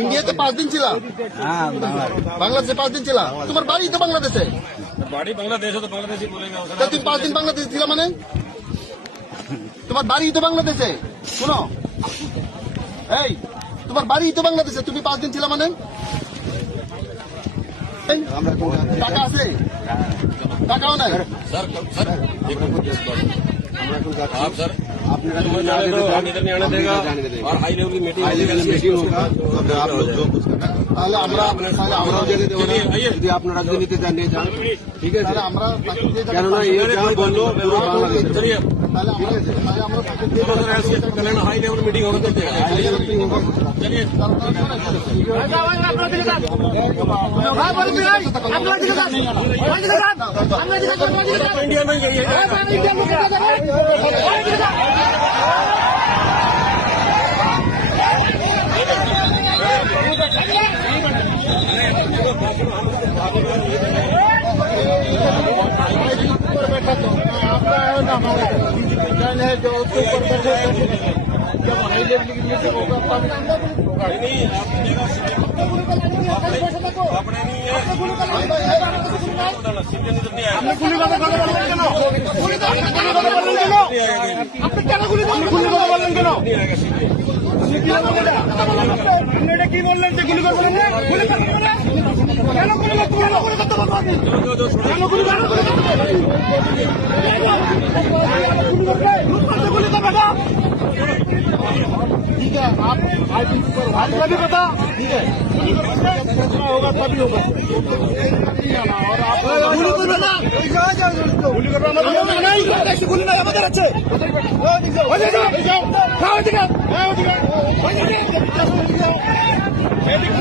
ইন্ডিয়াতে 5 দিন ছিলাম, বাংলাদেশে 5 দিন ছিলাম। তোমার বাড়ি তো বাংলাদেশে, বাড়ি বাংলাদেশ তো বাংলাদেশি বলেगा। তুমি 5 দিন বাংলাদেশে ছিলাম মানে? তোমার বাড়ি তো বাংলাদেশে। শোনো, এই তোমার বাড়ি তো বাংলাদেশে, তুমি 5 দিন ছিলাম মানে? টাকা আছে? টাকাও নাই। आप सर आपने इधर नहीं आने देगा और हाई लेवल की मीटिंग होगा। তাহলে আমরা যদি আপনারা যদি নিতে চান নিয়ে যান, ঠিক আছে? কেননা এই বললো পুরো বাংলাদেশ। हाई लेवल मीटिंग होगा तो चलिए इंडिया में है जो उसके ऊपर बैठे जब हाई लेवल की मीटिंग होगा तब কি বললেন যে গুলি করবেন না? গুলি করবেন না? কেন গুলি করতে পারবেন? কেন গুলি করতে पारবেন? ठीक है, आप भाजपा भी बता, ठीक है, होगा तभी होगा। और आप गुली करना गुली करना नहीं, गुली नहीं আমাদের আছে। এদিকে